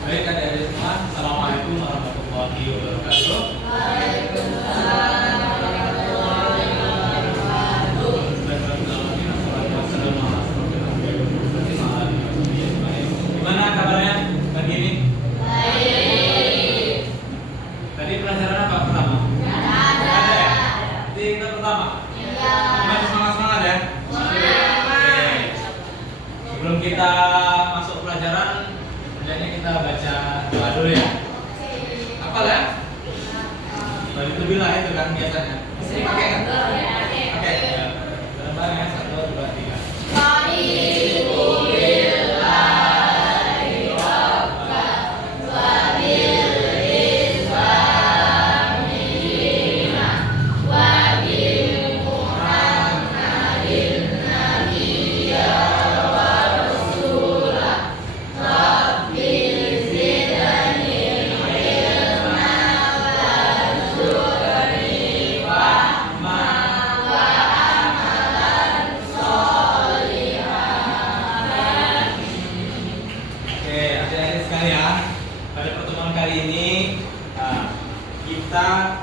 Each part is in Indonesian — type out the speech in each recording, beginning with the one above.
Baik adik-adik semua, Assalamualaikum warahmatullahi wabarakatuh. Waalaikumsalam warahmatullahi wabarakatuh. Gimana kabarnya pagi ini? Baik. Tadi pelajaran apa pertama? Ada. Ada ya? Jadi kita pertama? Iya. Masih semangat-semangat ya? Oke. Sebelum kita masuk pelajaran, hendaknya kita baca doa dulu ya. Apa ya? Balik itu bilang itu kan biasanya. Sering pakai kan? Pakai. Ya. Bareng-bareng ya. 1, 2, 3. Oke, adik-adik sekalian, pada pertemuan kali ini kita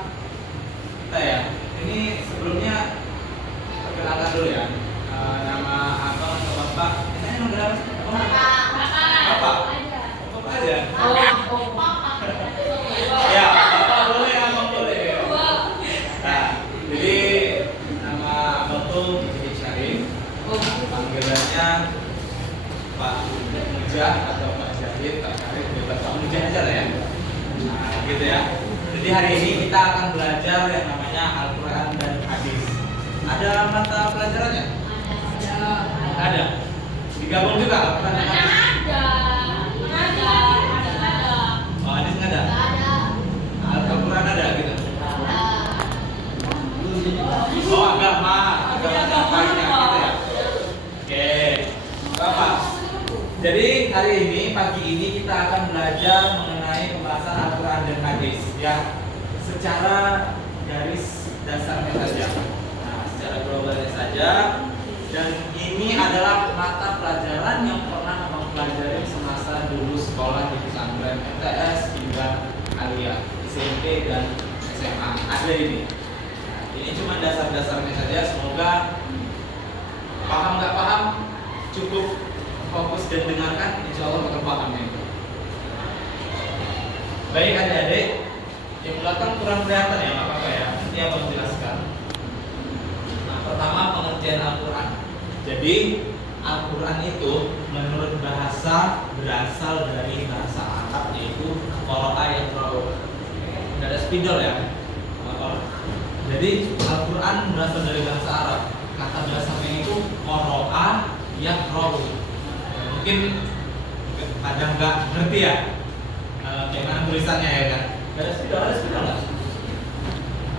ya. Ini sebelumnya perkenalkan dulu ya. Nama abang atau bapak? Kita ini manggil apa sih? Bapak. Bapak aja. Ya, bapak boleh, abang boleh. Nah, jadi nama abang tuh Muhammad Syarif. Panggilannya Pak Mujah atau Pak Syahid, Pak Syarif, bebas Pak Mujah aja lah ya. Nah, gitu ya. Jadi hari ini kita akan belajar yang namanya Al-Quran dan Hadis. Ada mata pelajarannya? Ada. Digabung juga Al-Quran dan Hadis. Oh, Hadis nggak ada? Al-Quran ada gitu. Oh, agama lainnya gitu ya. Oke. Bapak. Jadi hari ini, pagi ini kita akan belajar mengenai pembahasan Al-Quran dan Hadis ya, secara garis dasarnya saja. Nah, secara globalnya saja. Dan ini adalah mata pelajaran yang pernah mempelajari semasa dulu sekolah di pesantren MTS hingga aliyah, SMP dan SMA. Ada ini. Nah, ini cuma dasar-dasarnya saja. Semoga paham nggak paham cukup fokus dan dengarkan, insya Allah bakal paham ya. Baik adik-adik, yang belakang kurang kelihatan ya, nggak apa-apa ya. Nanti abang jelaskan. Nah, pertama pengertian Al-Quran. Jadi Al-Quran itu menurut bahasa berasal dari bahasa Arab, yaitu qara'a yaqra'u. Nggak ada spidol ya. Jadi Al-Quran berasal dari bahasa Arab. Kata bahasanya itu qara'a yaqra'u. Mungkin kadang nggak ngerti ya bagaimana tulisannya ya kan. Ada spidol nggak?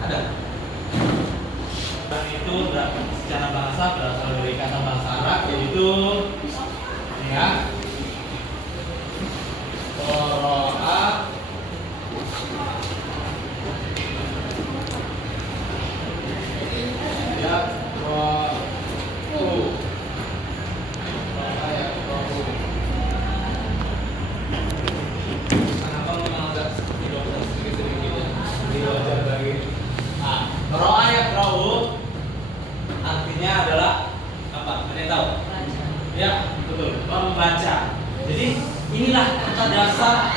Ada. Dan itu secara bahasa berasal dari kata bahasa Arab, yaitu ya qara'a yaqra'u. Qara'a yaqra'u artinya adalah apa? Ada yang tahu? Ya, betul. Membaca. Jadi inilah kata dasar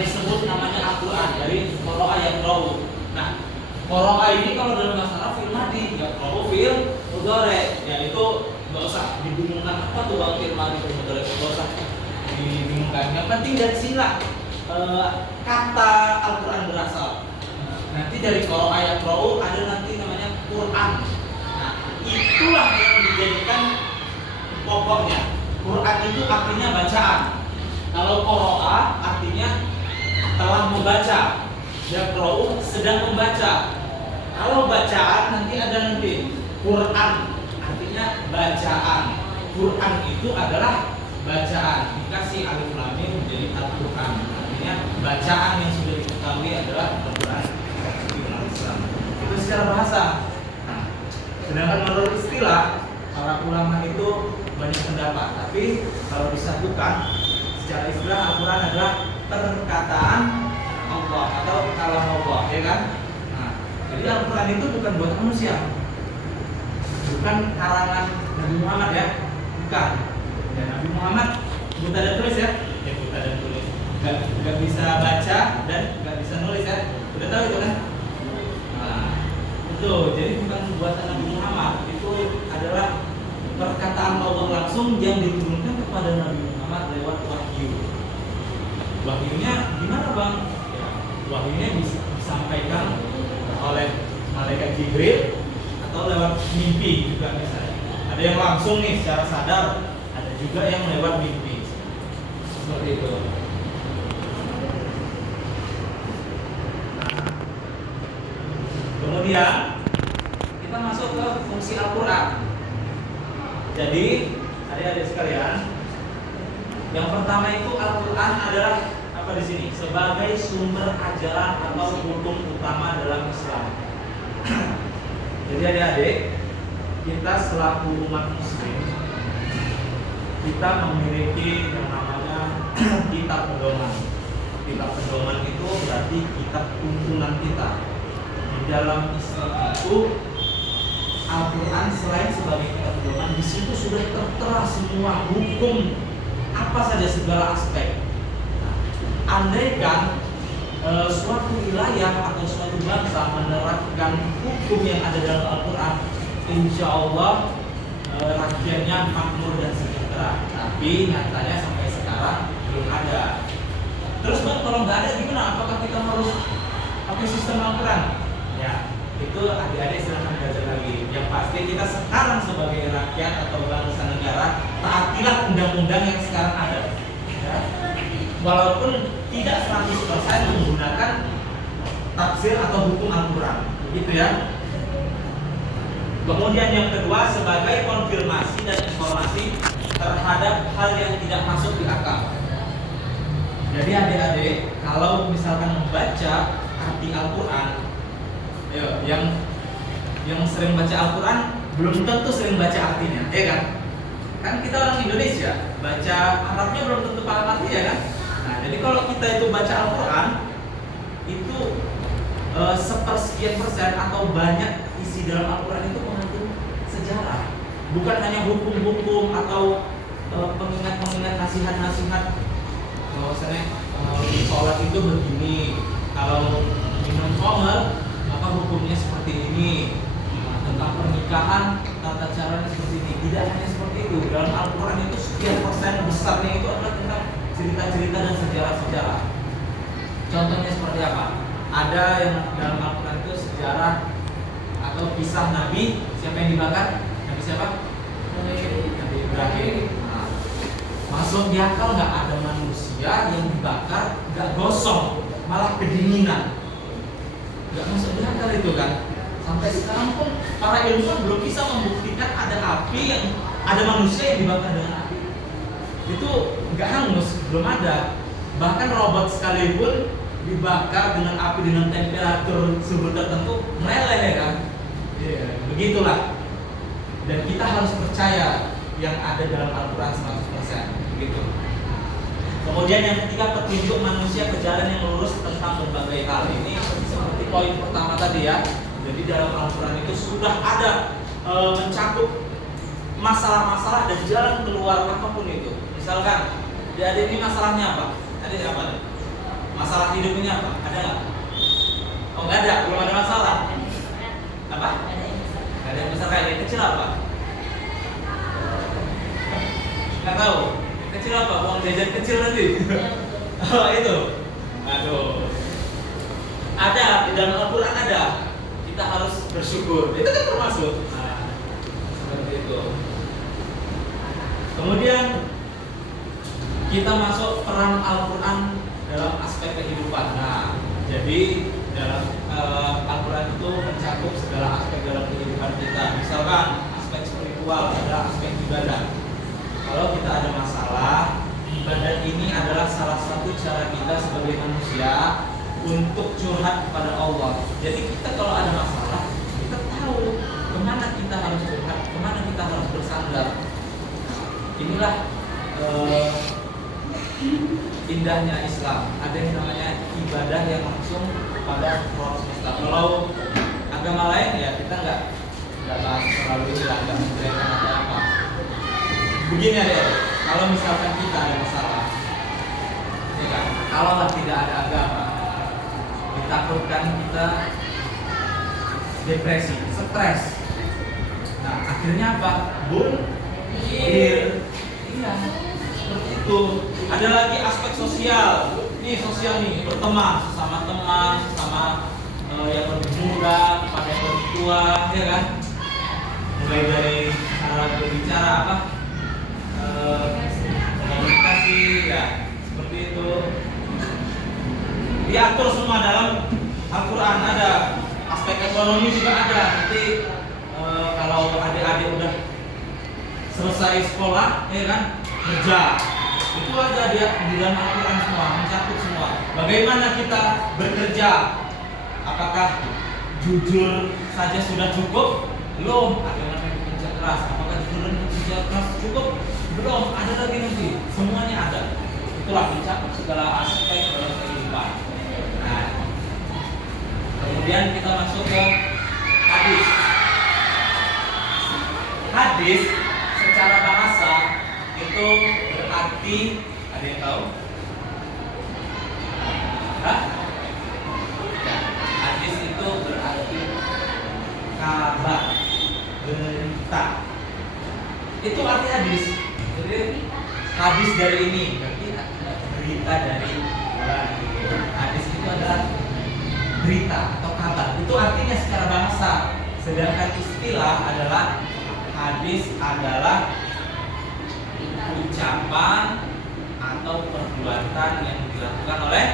disebut namanya Al-Quran dari qara'a yaqra'u. Nah, qara'a ini kalau dalam bahasa Arab fi'il madhi, yaqra'u fi'il mudhari'. Ya itu nggak usah dibingungkan apa tuh bang fi'il madhi fi'il mudhari', nggak usah dibingungkan. Yang penting dari sinilah kata Al-Quran berasal. Nanti dari qara'a yaqra'u ada nanti namanya Quran. Nah, itulah yang dijadikan pokoknya. Quran itu artinya bacaan. Kalau qara'a artinya telah membaca. Yaqra'u sedang membaca. Kalau bacaan nanti ada nanti Quran artinya bacaan. Quran itu adalah bacaan. Dikasih alif lam mim menjadi Al-Quran. Artinya bacaan yang sudah diketahui adalah Al-Quran. Itu secara bahasa. Nah, sedangkan menurut istilah para ulama itu banyak pendapat, tapi kalau disatukan secara istilah Al-Quran adalah perkataan Allah atau kalam Allah, ya kan? Nah, jadi Al-Quran itu bukan buat manusia, bukan karangan Nabi Muhammad ya, bukan. Dan Nabi Muhammad buta dan tulis ya, buta dan tulis, nggak bisa baca dan nggak bisa nulis ya, udah tahu itu kan? Nah, itu jadi bukan buatan Nabi Muhammad, itu adalah perkataan Allah langsung yang diturunkan kepada Nabi Muhammad lewat wahyu. Wahyunya gimana bang? Ya, wahyunya disampaikan oleh malaikat Jibril atau lewat mimpi juga misalnya. Ada yang langsung nih secara sadar, ada juga yang lewat mimpi. Seperti itu. Nah, kemudian kita masuk ke fungsi Al-Quran. Jadi adik-adik sekalian, yang pertama itu Al-Quran adalah apa di sini? Sebagai sumber ajaran atau hukum utama dalam Islam. Jadi adik-adik, kita selaku umat Muslim, kita memiliki yang namanya kitab pedoman. Kitab pedoman itu berarti kitab tuntunan kita. Di dalam Islam itu Al-Quran selain sebagai kitab pedoman, di situ sudah tertera semua hukum apa saja segala aspek. Nah, andaikan suatu wilayah atau suatu bangsa menerapkan hukum yang ada dalam Al-Quran, insya Allah rakyatnya makmur dan sejahtera. Tapi nyatanya sampai sekarang belum ada. Terus bang, kalau nggak ada gimana? Apakah kita harus pakai sistem Al-Quran? Ya, itu adik-adik silahkan belajar lagi. Yang pasti kita sekarang sebagai rakyat atau bangsa negara, taatilah undang-undang yang sekarang ada. Ya. Walaupun tidak 100% menggunakan tafsir atau hukum Al-Quran, begitu ya. Kemudian yang kedua, sebagai konfirmasi dan informasi terhadap hal yang tidak masuk di akal. Jadi adik-adik, kalau misalkan membaca arti Al-Quran, yang sering baca Al-Quran belum tentu sering baca artinya, ya kan? Kan kita orang Indonesia, baca Arabnya belum tentu paham artinya kan? Nah, jadi kalau kita itu baca Al-Quran itu sepersekian persen atau banyak isi dalam Al-Quran itu mengandung sejarah, bukan hanya hukum-hukum atau pengingat-pengingat nasihat-nasihat. Bahwasanya sholat itu begini, kalau minum khamr maka hukumnya seperti ini. Tentang pernikahan tata caranya seperti ini. Tidak hanya seperti itu. Dalam Al-Quran itu sekian persen besarnya itu adalah tentang cerita-cerita dan sejarah-sejarah. Contohnya seperti apa? Ada yang dalam Al-Quran itu sejarah atau kisah Nabi. Siapa yang dibakar? Nabi siapa? Nabi Ibrahim. Nah, masuk di akal nggak ada manusia yang dibakar nggak gosong, malah kedinginan? Nggak masuk di akal itu kan. Sampai sekarang pun para ilmuwan belum bisa membuktikan ada api yang ada manusia yang dibakar dengan api. Itu nggak hangus, belum ada. Bahkan robot sekalipun dibakar dengan api dengan temperatur suhu tertentu meleleh ya kan. Begitulah. Dan kita harus percaya yang ada dalam Al-Quran 100%. Begitu. Kemudian yang ketiga, petunjuk manusia ke jalan yang lurus tentang berbagai hal. Ini seperti poin pertama tadi ya. Jadi dalam Al-Quran itu sudah ada mencakup masalah-masalah dan jalan keluar apapun itu. Misalkan, ada ini masalahnya apa? Ada apa? Masalah hidup ini apa? Ada nggak? Oh nggak ada, belum ada masalah. Apa? Ada yang besar kayak yang kecil apa? Nggak tahu. Kecil apa? Uang jajan kecil nanti. Oh itu. Aduh. Ada di dalam Al-Quran ada. Kita harus bersyukur. Itu kan termasuk. Nah, seperti itu. Kemudian kita masuk peran Al-Quran dalam aspek kehidupan. Nah, jadi dalam Al-Quran itu mencakup segala aspek dalam kehidupan kita. Misalkan aspek spiritual, ada aspek ibadah. Kalau kita ada masalah, ibadah ini adalah salah satu cara kita sebagai manusia untuk curhat kepada Allah. Jadi kita kalau ada masalah, kita tahu kemana kita harus curhat, kemana kita harus bersandar. Inilah indahnya Islam. Ada yang namanya ibadah yang langsung pada proses Islam. Kalau agama lain ya kita nggak bahas terlalu ini lah, nggak menceritakan ada apa. Begini ya, kalau misalkan kita ada masalah, ya kan? Kalau tidak ada agama, ditakutkan kita depresi, stres. Nah akhirnya apa? Iya, seperti itu. Ada lagi aspek sosial. Nih sosial nih, berteman sesama teman, sesama yang lebih muda, pada yang lebih tua, ya kan? Mulai dari cara berbicara apa? Komunikasi, ya seperti itu. Diatur semua dalam Al-Quran. Ada aspek ekonomi juga ada. Nanti kalau adik-adik udah selesai sekolah, ya kan, kerja, itu ada dia di dalam Al-Quran semua, mencakup semua. Bagaimana kita bekerja? Apakah jujur saja sudah cukup? Belum. Ada yang namanya bekerja keras. Apakah jujur dan bekerja keras cukup? Belum. Ada lagi nanti. Semuanya ada. Itulah mencakup segala aspek dalam kehidupan. Nah, kemudian kita masuk ke hadis. Hadis secara bahasa itu berarti, ada yang tahu? Hah? Hadis itu berarti kabar, berita. Itu arti hadis. Jadi hadis dari ini berarti berita dari orang. Hadis itu adalah berita atau kabar. Itu artinya secara bahasa. Sedangkan istilah adalah hadis adalah ucapan atau perbuatan yang dilakukan oleh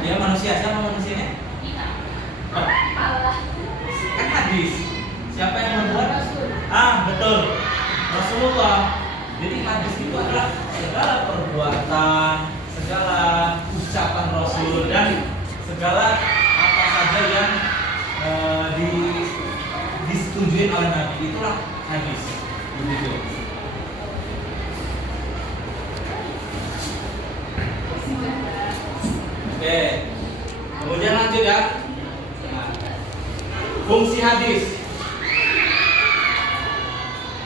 dia manusia. Siapa manusianya? Oh, kan hadis. Siapa yang membuat? Betul. Rasulullah. Jadi hadis itu adalah segala perbuatan, segala ucapan Rasul dan segala apa saja yang disetujui oleh Nabi, itulah hadis. Begitu. Oke. Kemudian lanjut ya. Nah, fungsi hadis.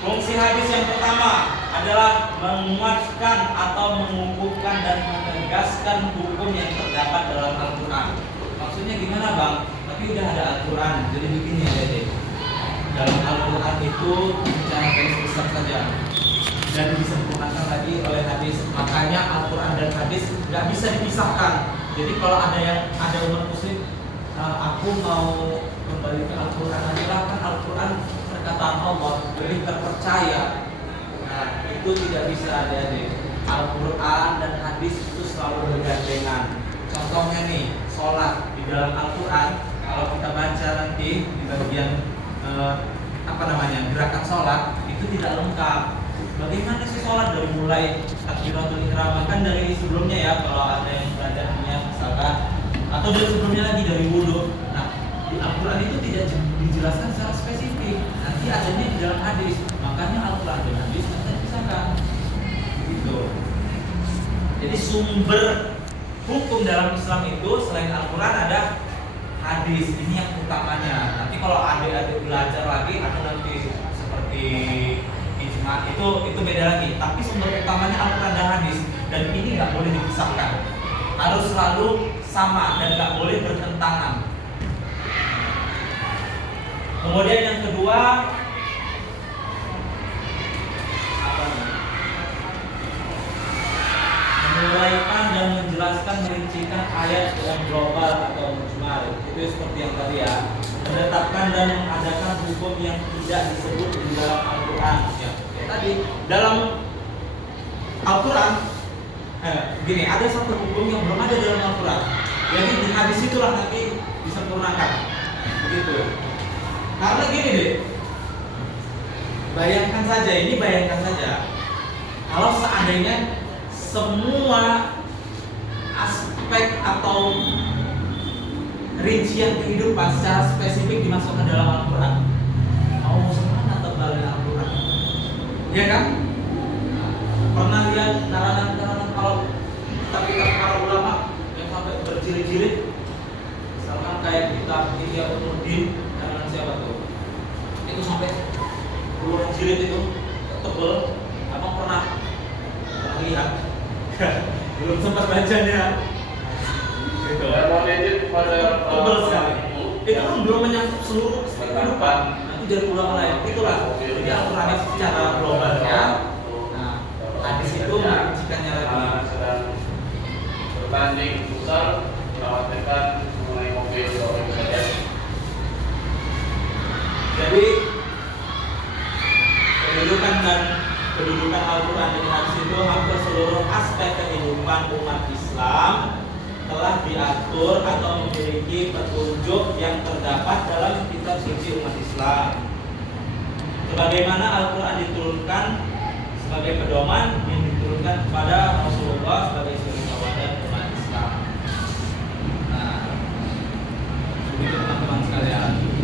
Fungsi hadis yang pertama adalah menguatkan atau mengukuhkan dan menegaskan hukum yang terdapat dalam Al-Quran. Maksudnya gimana bang? Tapi udah ada Al-Quran, jadi begini ya deh. Dalam Al-Quran itu secara garis besar saja dan disempurnakan lagi oleh hadis. Makanya Al-Quran dan hadis nggak bisa dipisahkan. Jadi kalau ada umat muslim, aku mau kembali ke Al-Quran aja lah, kan Al-Quran perkataan Allah lebih terpercaya. Nah itu tidak bisa ada. Al-Quran dan hadis itu selalu bergandengan. Contohnya nih, sholat di dalam Al-Quran. Kalau kita baca nanti di bagian gerakan sholat itu tidak lengkap. Bagaimana sih sholat dari mulai takbiratul ihram, kan dari sebelumnya ya, kalau ada yang bacanya misalkan, atau dari sebelumnya lagi dari wudu. Nah di Al-Quran itu tidak dijelaskan secara spesifik. Nanti adanya di dalam hadis. Makanya Al-Quran dan hadis bisa dipisahkan. Gitu. Jadi sumber hukum dalam Islam itu selain Al-Quran ada hadis. Ini yang utamanya. Nanti kalau adik-adik belajar lagi ada nanti seperti ijma, itu beda lagi. Tapi sumber utamanya Al-Quran dan hadis. Dan ini nggak boleh dipisahkan. Harus selalu sama dan nggak boleh bertentangan. Kemudian yang kedua, menguraikan dan menjelaskan, merincikan ayat yang global atau mujmal. Itu seperti yang tadi ya, menetapkan dan mengadakan hukum yang tidak disebut di dalam Al-Quran. Ya tadi dalam Al-Quran, gini, ada satu hukum yang belum ada dalam Al-Quran. Jadi di hadis itulah nanti disempurnakan. Begitu. Karena gini deh, bayangkan saja, kalau seandainya semua aspek atau rincian kehidupan secara spesifik dimasukkan dalam Al-Quran, mau semana tebalnya Al-Quran, ya kan? Pernah lihat narasi lihat. Belum sempat bacanya. Gitu. Tebal sekali. Itu kan belum menyangkut seluruh kehidupan. Nanti jadi ulang lagi. Itulah. Jadi Al-Quran secara globalnya. Nah, hadis itu merincikannya lagi. Sedang bertanding besar, mengkhawatirkan mengenai mobil orang saja. Jadi kedudukan Al-Quran dan hadis itu hampir seluruh aspek kehidupan umat Islam telah diatur atau memiliki petunjuk yang terdapat dalam kitab suci umat Islam. Sebagaimana Al-Quran diturunkan sebagai pedoman